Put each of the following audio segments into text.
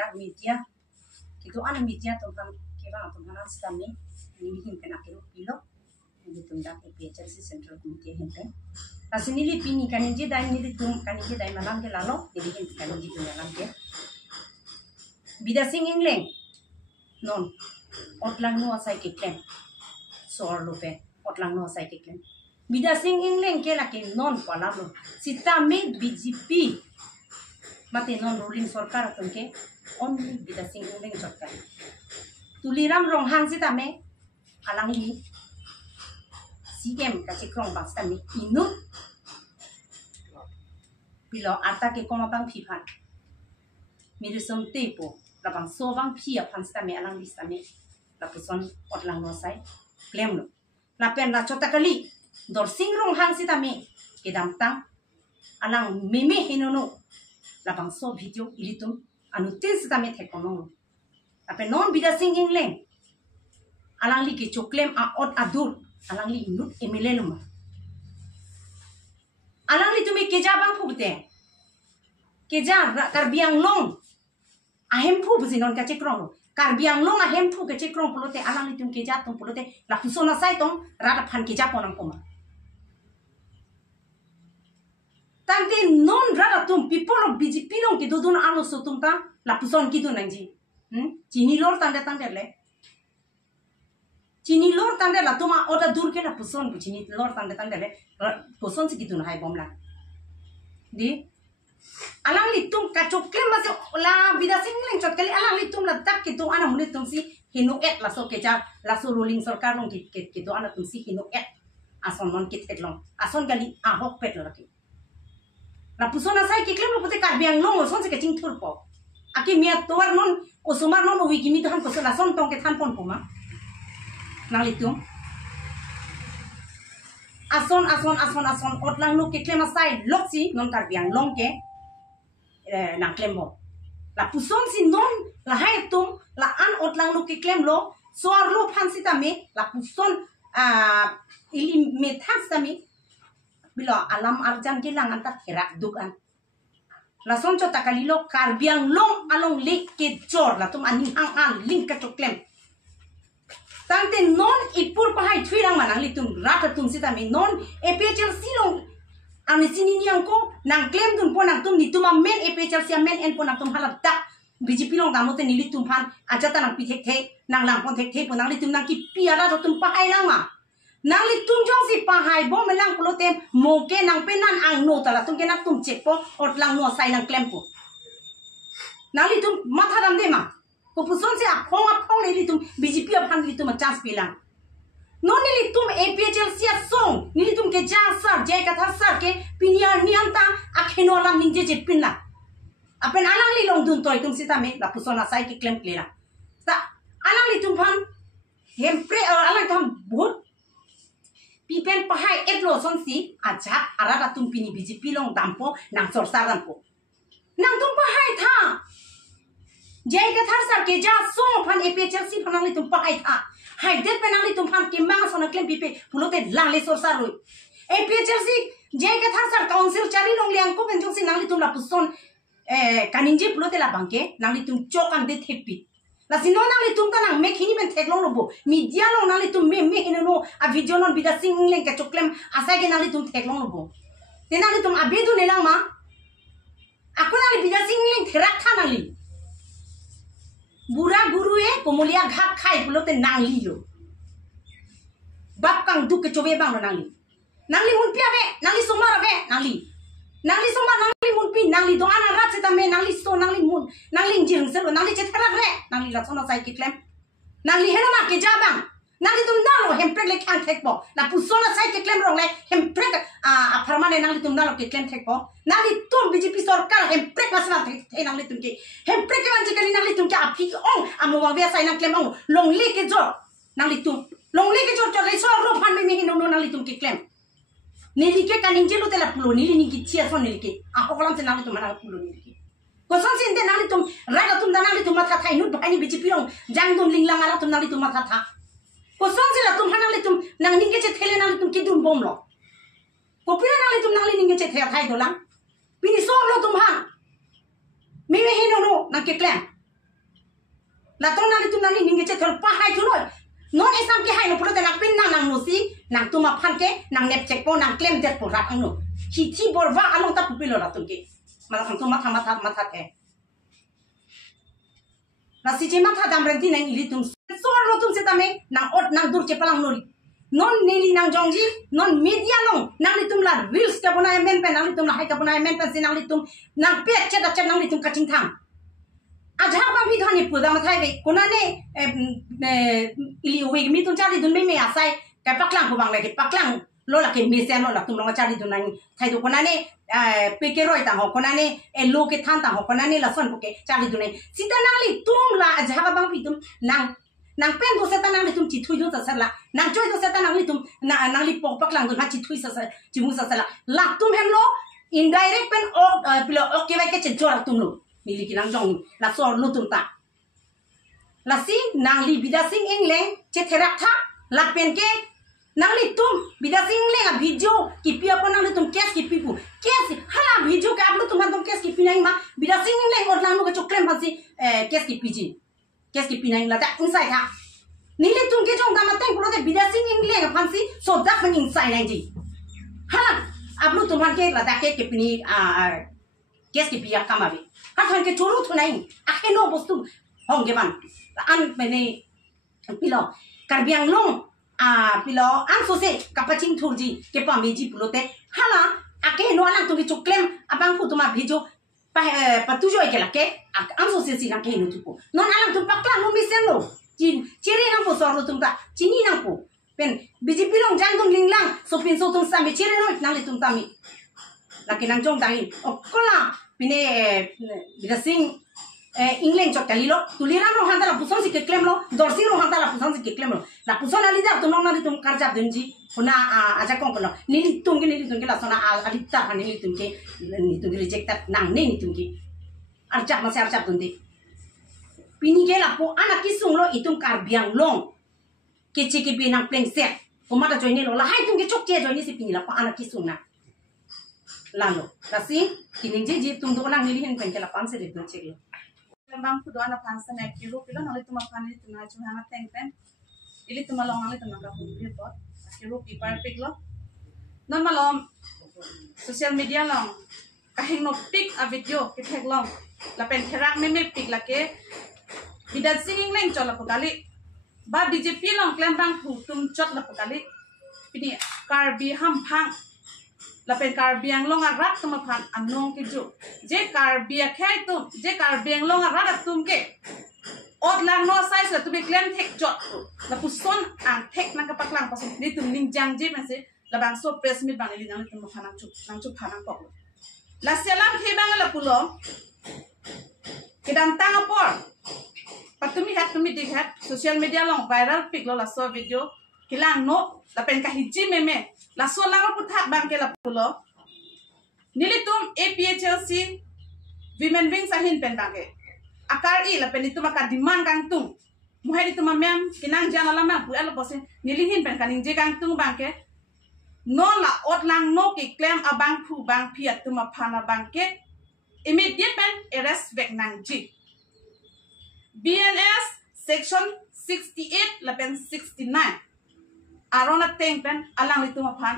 dak media itu ana media tumpan keba tumpan stami ini himpen akero pilo ini tumdak PHRC Central Committee himpen asini li pini kanije dai ni tum kanije dai malam ke lalo jadi him kanije tum malam ke bida sing ingleng non otlang no asai ke klem sor lope otlang no asai ke klem bida sing ingleng ke la ke non palalo sita me BJP mate non ruling sarkar tunke only bida sing ingleng sarkar tuliram rong hang sita me alang li CM kasi krong basta mi inut bilo ata ke kono bang pipan mirisum tepo labang so bang pia pan sta me alang lista me la puson otlang no sai klem no la pen la chota kali dor singrong hang sita me ke dam tang alang meme hinono labang so video ilitum anu tin sita me the kono la pen non bida singing leng alang li ke choklem a ot adur alang li nut emeleluma alang li tumi keja bang phubte keja karbiang long ahem phu buzinon ka chekrong karbiang long ahem phu ke chekrong pulote alang li tum keja tum pulote la pusona sai tong rata phan keja ponang poma tante non rata tum people of BJP long ke dudun alo so tum ta la puson ki tu nangji chini lor tande le chini lor tande la tuma oda dur ke la puson chini lor tande le puson si gitu na hai bomla di alang li tum ka choklem ma se la bida singleng chot kali alang li tum la tak ke tu ana muni tum si hinu et la so ke ja la so ruling sarkar long ke tu ana tum si hinu et ason mon kit et long ason gali a hok pet la ki la puson asai ke klem lo pute kar biang long son se ke ching thur po aki mia toar non osumar non wiki mi to han ko la son tong ke than pon poma nang litum ason otlang no ke klema sai loksi non kar biang long ke nang klembo la puson si non la hai tum la an otlang no ke klem lo soar lo phan sita me la puson ili methas tami bilo alam arjan ke lang anta herak dukan la son chota kalilo kar biang long along le ke jor la tum ani ang link ka choklem tante non ipur pahai thuirang manang litum rata tum sita me non EPHL silong ani sini niang ko nang claim dun po nang tum ni tuma men EPHL sia men en po nang tum halap dak BJP long damote ni litum phan ajata nang pithek the nang lang pon thek the po nang litum nang ki piara tum pahai lang ma nang litum jong si pahai bo melang pulotem moke nang penan ang no tala tum ke nak tum check po ot lang no sai nang claim po nang litum matha dam de ma ko puson se apong le litum BJP aphan litum chance pilang non ni litum EPHL sia song ni litum ke jasa jai ka thar sar ke pinyar nianta akheno lam ningje je pinla apen alang li long dun toy tum sita me la puson asai ke claim clear sa alang litum phan hempre alang tham bhut pipen pahai etlo son si aja arada tum pini BJP long dampo nang sor saram po nang tum pahai tha jai ka thar sar ke ja so phan EPHL si phanang li tum pahai tha hai det penang li tum phan ke mang sona claim pipe pulote lang le sor sar roi EPHL si jai ka thar sar council chari long liang ko benjong si nang li tum la puson kaninje pulote la bangke nang li tum chokan de thepi la sino nang li tum ta nang me khini ben thek long lobo media long nang li tum me ineno a video non bida sing leng ka choklem asai ke nang li tum thek long lobo te nang li tum abedu ne lang ma aku nang li bida sing leng therak tha nang li Bura guru komulia ghak khai pulote nang li lo bap kang du ke chobe bang lo nang li mun pia ve nang li somar ve nang li somar nang li mun pi nang li do ana rat ta me nang li so nang li mun nang li jing se lo nang li chethara ve nang li la sona sai ki klem nang li heno ma ke ja bang nang li tum na lo hemprek le kan thek po la pusona sai ke klem rong le hemprek a permane nang li tum na lo ke klem thek po nang li tum BJP sarkar hemprek masna thek nang li tum ke hemprek ke wanji kali nang li tum ke api ong amu wa ve sai nang klem ong long le ke jor nang li tum long le ke jor chor le so ro phan me hino no nang li tum ke klem nili ke kaninje lo te la pulo nili ni ki chia son nili ke a holam te nang li tum na pulo nili ke ko son sin te nang li tum raga tum da nang li tum ma tha thai nu bhai ni BJP ong jang dum ling lang ala tum nang li tum ma tha tha ko son si la tum hanang li tum nang ninge che thele nang li tum ki dum bom lo ko pina nang li tum nang li ninge che thea thai do lang pini so lo tum ha me hino no nang ke klem la tong nang litum nang ni ninge che thol pa hai tu noi non esam ke hai no pro te nak pin nang no si nang tu ma phan ke nang nep check po nang claim det po rat ang no chi chi bor va along ta pupilo la tum ke mala khang tu ma tha ke la si che ma tha dam ren ti nang ili tum so lo tum se tame nang ot nang dur che palang nori non neli nang jongji non media long nang litum la reels ka bona men pen nang litum la hai ka bona men pen sin nang litum nang pet che da che nang litum ka ching thang aja ba bi dhani pu da ma thai ve kona ne ili we mi tum chali dun me asai ka paklang ko bang le ke paklang lo la ke mi se no la tum lo chali dun nang thai do kona ne pe ke roi ta ho kona ne e lo ke than ta ho kona ne la son pu ke chali dun nang sita nang li tum la aja ba bang bi tum nang pen do seta nang li tum chi thui do sa la nang choi do seta nang li tum nang li pok paklang do ha chi thui sa chi mu sa la la tum hen lo indirect pen o pilo o ke vai ke chen chora tum lo ni li kinang jong la sor lu tum ta la si nang li bida sing engleng che therak tha la pen ke nang li tum bida sing engleng a video ki pi apa nang li tum kes ki pi pu kes hala video ka upload tum tum kes ki pi nang ma bida sing engleng or nang lu ka choklem pasi kes ki pi ji kes ki pi nang la ta inside ha ni li tum ke jong da ma teng pro de bida sing engleng phansi so da fan inside nang ji hala upload tum han ke la ta ke pi ni kes ki pi ya kamabe kan ke churu thu nai a no bostu hong ge ban an mene pilo karbiang long pilo an so se kapaching thurji ke pa meji pulote hala ake no alang tu ki choklem abang phu tuma bhijo pa tu joi ke la ke an so se si na ke no tu ko non alang tu pakla no mi sen lo chin chiri nang po so ro tum ta chini nang po pen biji pilong jang tum linglang so pin so tum sa mi chiri no nang li tum ta mi la ke nang jong dang o kola pine bida sing England chok kalilo tuliran ro hanta la puson si ke klem lo dorsi ro hanta la puson si ke klem lo la puson ali da tum na tum karja denji kuna aja kon kono ni tum ke la sona ali ta ni tum ke reject nang ni tum ke arja ma se arja tunde pini ke la po ana kisung lo itum karbiang long ke che ke bi nang pleng set o ma da join ni lo la hai tum ke chok ke join ni si pini la po ana kisung na lalo kasi kining je tum do nang ni hen pen ke la pan se de do che ke bang pu doana pansa na ki ru pilo nali tuma pani tuna chu hanga teng pen ili tuma long nali tuma ka pu bi to ki ru pi par pik lo non malom social media long ka hing no pik a video ki thek long la pen therak me pik la ke bidat singing leng chola pokali ba bjp long klem bang pu tum chot la pokali pini kar bi ham phang la pen kar biang long a rat tuma phan anong ki ju je kar bia khai tum je kar biang long a rat tum ke ot lang no size la tu bi klem thek jot la pu son ang thek nang ka paklang pas ni tum ning jang je ma se la bang so press mi bang li nang tum phan nang chu phan ang pok la selam the bang la pulo kedam tang apor patumi hat tumi dik hat social media long viral pic lo la so video kilang no la pen ka hiji meme la so lang pu thak bang ke la pulo nilitum APHLC women wing sahin pen bang ke akar i la pen itu maka demand kang tung muhai itu mem kinang jana la ma pu ala bose nilihin pen kaning je kang tung bang ke no la ot lang no ki claim abang pu bang phiat tu ma phana bang ke immediate pen arrest vek nang ji BNS section 68 la pen 69 arona teng pen alang litu ma phan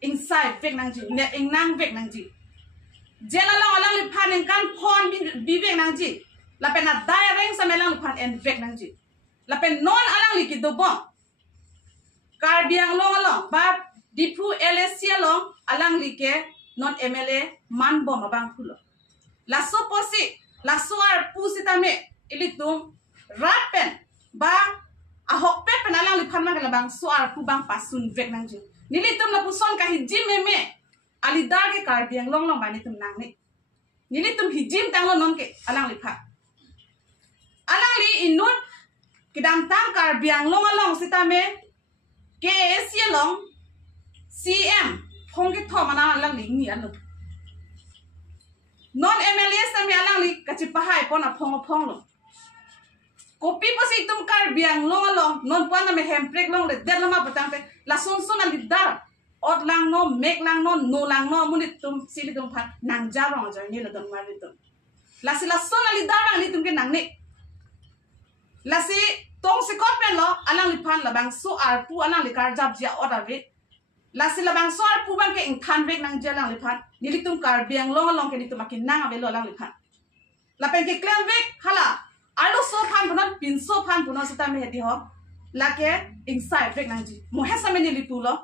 inside vek nang ji ne ing nang vek nang ji jela la alang li phan ing kan phon bi vek nang ji la pen a direct sa melang phan en vek nang ji la pen non alang li ki do bon kar biang long ba dipu LSC long alang li ke non MLA man bom abang phulo la so posi la so ar pusita me ilitum rapen ba ahok pe penalang li phan ma la bang so ar pu bang pasun vek nang ji nilitum la puson ka hiji me ali dar ke kar biang long ba ni tum nang ni nilitum hijim tang lo non ke alang li pha alang li inut kidam tang kar biang long sita me KSC long CM phong ke tho mana alang li ni anu non MLA sa mi alang li ka chi pa hai pon a phong lo kopi pasi tum kar biang long non pa na me hemprek long le der lama patang pe la son ali dar ot lang no mek lang no lang no munit tum sili tum phat nang ja rong ja ni la dong ma li tum la sila son ali dar bang ni tum ke nang ni lasi tong sikot pen lo alang lipan labang so arpu alang likar jab jia order ve lasi labang so arpu bang ke ing khan vek nang jalang lipan nilitum kar biang long ke nitum makin nang ave lo alang lipan lapen ke klem vek hala alu so phan punon pin so phan punon sita me hedi ho lake ing sai vek nang ji mo hesa me nilitu lo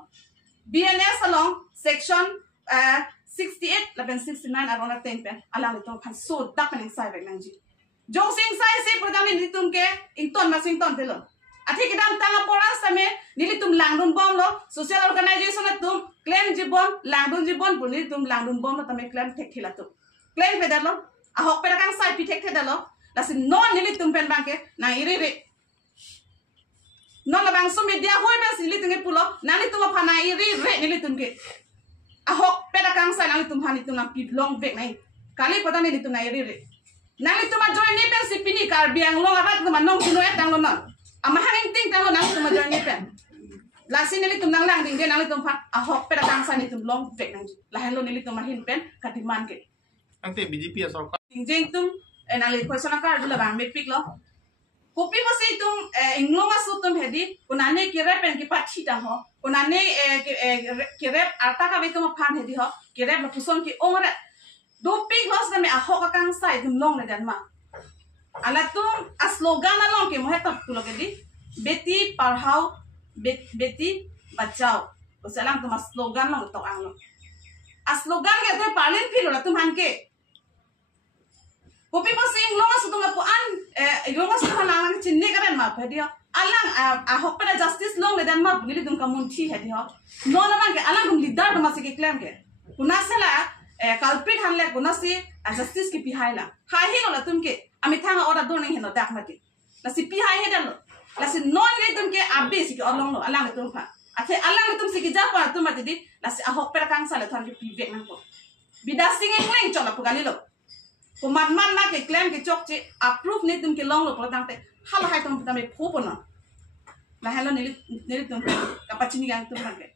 BNS along section 68 lapen 69 arona ten pen alang litum phan so dak pen ing sai vek nang ji jong sing sai se pradam nilitum ke ington masington telo athi kidam tanga pora same nilitum langdun bom lo social organization atum claim jibon langdun jibon pun nilitum langdun bom lo tame claim thek thila tu claim pedalo ahok pedakang sai pi thek thedalo lasin non nilitum pen bangke na iri ri non la bang so media hoi bas nilitum ke pulo nalitum phana iri re nilitum ke ahok pedakang sai nalitum hanitum na pi long vek nai kali pada nilitum na iri ri nang itu mah join ni pen si pini kar biang long arat tu manong kuno et tang lo non ama hanging ting tang lo nang itu mah join ni pen lasin ni tum nang lang ding dia nang itu phat ahok pera kang sa ni tum long vek nang lahan lo ni tum mah hin pen katiman ke Ante BJP asal ding jeng tum nang li question kar dula bang me pik lo kopi basi tum inglong asu tum hedi unane ki rep pen ki pathi tang ho unane ki rep arta ka be tum phan hedi ho ki rep lo puson ki ongre do pig los na me ahok kang sai tum long le dan ma ala tum a slogan along ke mohe tap kulo ke di beti parhao beti bachao o salang tum a slogan long to ang a slogan ke to palen philo la tum han ke kopi bo sing long asu tum ko an long asu han ang chinne karen ma phedio alang ahok pada justice long le dan ma bugili tum ka mun thi hedi ho no na man ke alang tum leader tum asi ke claim ke unasela culprit hanle gunasi justice ki pihai la hai hino la tumke ami thanga order don ni hino dak mati la si pihai hedal la si non le tumke abbe si ki olong lo alang tum pha athe alang tum si ki japa tum mati di la si ahok per kang sala thon ki pivek nang ko bida singing leng chola pugali lo ko man ma ke claim ki chok che approve ni tum ki long lo pro tang te hal hai tum tame phu pona la halo ni tum ka pachini gang tum kan ke